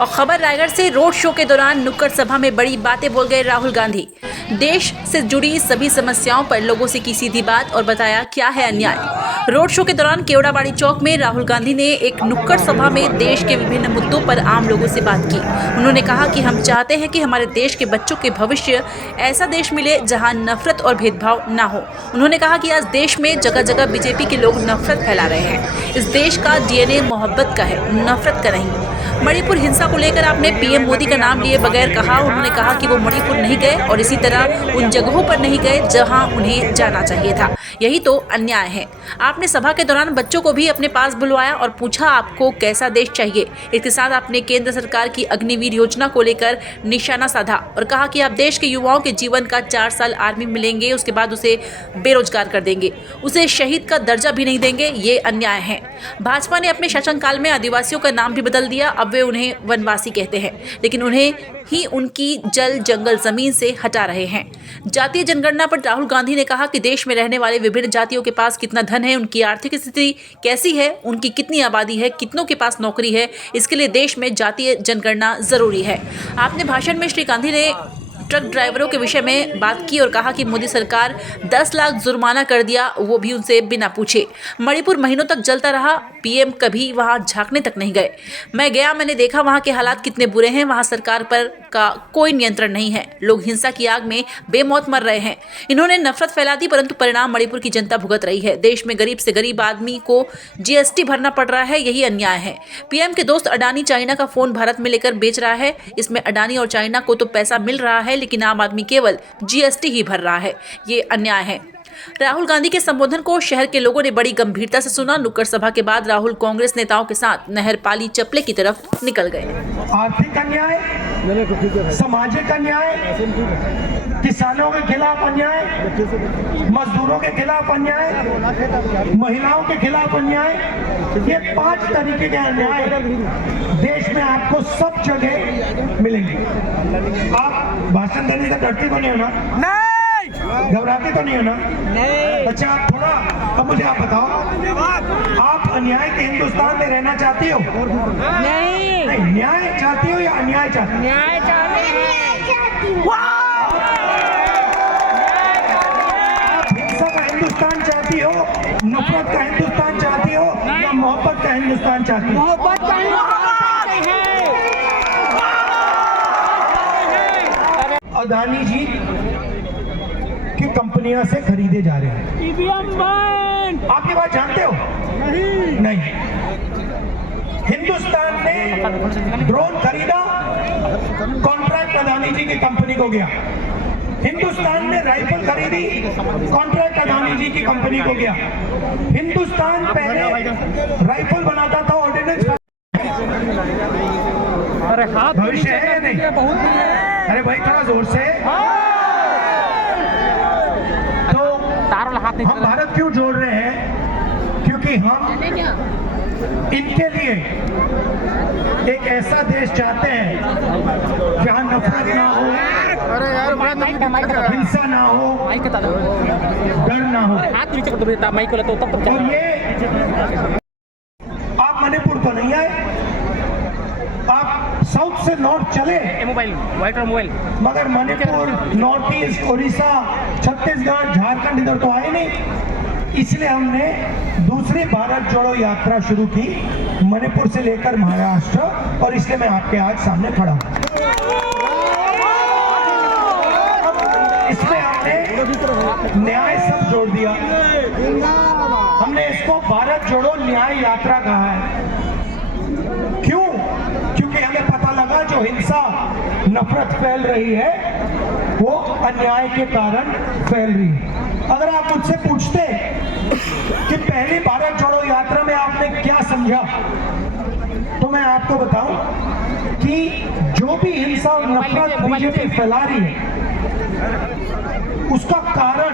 और खबर रायगढ़ से। रोड शो के दौरान नुक्कड़ सभा में बड़ी बातें बोल गए राहुल गांधी। देश से जुड़ी सभी समस्याओं पर लोगों से की सीधी बात और बताया क्या है अन्याय। रोड शो के दौरान केवड़ाबाड़ी चौक में राहुल गांधी ने एक नुक्कड़ सभा में देश के विभिन्न मुद्दों पर आम लोगों से बात की। उन्होंने कहा कि हम चाहते हैं कि हमारे देश के बच्चों के भविष्य ऐसा देश मिले जहां नफरत और भेदभाव ना हो। उन्होंने कहा कि आज देश में जगह जगह बीजेपी के लोग नफरत फैला रहे हैं। इस देश का डीएनए मोहब्बत का है, नफरत का नहीं। मणिपुर हिंसा को लेकर आपने पीएम मोदी का नाम लिए बगैर कहा। उन्होंने कहा कि वो मणिपुर नहीं गए और इसी तरह उन जगहों पर नहीं गए जहां उन्हें जाना चाहिए था। यही तो अन्याय है। आपने सभा के दौरान बच्चों को भी अपने पास बुलवाया और पूछा आपको कैसा देश चाहिए। इसके साथ आपने केंद्र सरकार की अग्निवीर योजना को लेकर निशाना साधा और कहा कि आप देश के युवाओं के जीवन का 4 साल आर्मी में लेंगे, उसके बाद उसे बेरोजगार कर देंगे, उसे शहीद का दर्जा भी नहीं देंगे। ये अन्याय है। भाजपा ने अपने शासनकाल में आदिवासियों का नाम भी बदल दिया। अब वे उन्हें वनवासी कहते हैं, लेकिन उन्हें ही उनकी जल जंगल जमीन से हटा रहे हैं। जातीय जनगणना पर राहुल गांधी ने कहा कि देश में रहने वाले विभिन्न जातियों के पास कितना धन है, उनकी आर्थिक स्थिति कैसी है, उनकी कितनी आबादी है, कितनों के पास नौकरी है। इसके लिए देश में जातीय जनगणना जरूरी है। आपने भाषण में श्री गांधी ने ट्रक ड्राइवरों के विषय में बात की और कहा कि मोदी सरकार 10 लाख जुर्माना कर दिया, वो भी उनसे बिना पूछे। मणिपुर महीनों तक जलता रहा, पीएम कभी वहां झांकने तक नहीं गए। मैं गया, मैंने देखा वहां के हालात कितने बुरे हैं। वहां सरकार पर का कोई नियंत्रण नहीं है। लोग हिंसा की आग में बेमौत मर रहे हैं। इन्होंने नफरत फैला दी, परंतु परिणाम मणिपुर की जनता भुगत रही है। देश में गरीब से गरीब आदमी को जीएसटी भरना पड़ रहा है, यही अन्याय है। पीएम के दोस्त अडानी चाइना का फोन भारत में लेकर बेच रहा है। इसमें अडानी और चाइना को तो पैसा मिल रहा है, लेकिन आम आदमी केवल जीएसटी ही भर रहा है। ये अन्याय है। राहुल गांधी के संबोधन को शहर के लोगों ने बड़ी गंभीरता से सुना। नुक्कड़ सभा के बाद राहुल कांग्रेस नेताओं के साथ नहरपाली चपले की तरफ निकल गए। आर्थिक अन्याय, सामाजिक अन्याय, किसानों के खिलाफ अन्याय, मजदूरों के खिलाफ अन्याय, महिलाओं के खिलाफ अन्याय, ये 5 तरीके के अन्याय देश में आपको सब जगह मिलेंगे। आप भाषण देने से डरते तो नहीं हो ना? नहीं। घबराते तो नहीं हो ना? नहीं। अच्छा, आप थोड़ा अब मुझे आप बताओ, आप अन्याय के हिंदुस्तान में रहना चाहती हो? नहीं। नहीं, न्याय चाहती हो या अन्याय चाहती हो? न्याय चाहती हो। हिंसा का हिंदुस्तान चाहती हो, नफरत का हिंदुस्तान चाहती हो या मोहब्बत का हिंदुस्तान चाहती हो? मोहब्बत का हिंदुस्तान है। अडानी जी की कंपनियां से खरीदे जा रहे हैं। ईवीएम बंद। आप ये बात जानते हो? नहीं। हिंदुस्तान ने ड्रोन खरीदा, कॉन्ट्रैक्ट अडानी जी की कंपनी को गया। हिंदुस्तान ने राइफल खरीदी, कॉन्ट्रैक्ट अडानी जी की कंपनी को गया। हिंदुस्तान पहले राइफल बनाता था, ऑर्डिनेंस भविष्य है या नहीं? अरे भाई थोड़ा जोर से। हम भारत क्यों जोड़ रहे हैं? क्योंकि हम इनके लिए एक ऐसा देश चाहते हैं जहां नफरत ना हो, हिंसा ना हो, डर ना हो। और ये आप मणिपुर तो नहीं आए, आप साउथ से नॉर्थ चले, मगर मणिपुर, नॉर्थ ईस्ट, उड़ीसा, छत्तीसगढ़, झारखंड इधर तो आए नहीं। इसलिए हमने दूसरी भारत जोड़ो यात्रा शुरू की, मणिपुर से लेकर महाराष्ट्र, और इसलिए मैं आपके आज सामने खड़ा हूं। इसमें हमने न्याय सब जोड़ दिया। हमने इसको भारत जोड़ो न्याय यात्रा कहा है। क्यों? क्योंकि हमें पता लगा जो हिंसा, नफरत फैल रही है वो अन्याय के कारण फैल रही है। अगर आप मुझसे पूछते कि पहली भारत जोड़ो यात्रा में आपने क्या समझा, तो मैं आपको बताऊं कि जो भी हिंसा और नफरत बीजेपी फैला रही है उसका कारण